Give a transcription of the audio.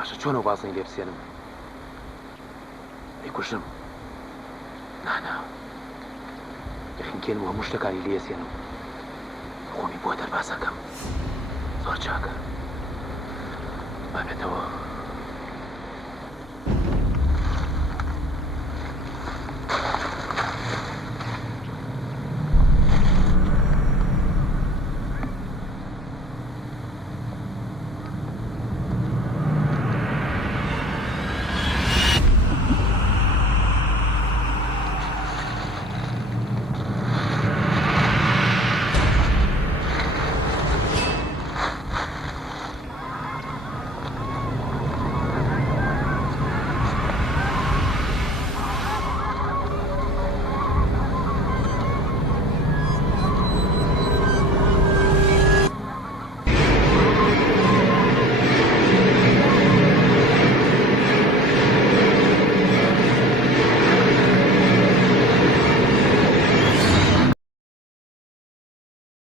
باشە چۆنەوە بازنەی لێ بسێنم ئەیکوشم نانا یەخینکێنم و هەموو شتەکانی لێسێنم خۆمی بۆ دەرباسەکەم زۆر چاکە بابێتەوە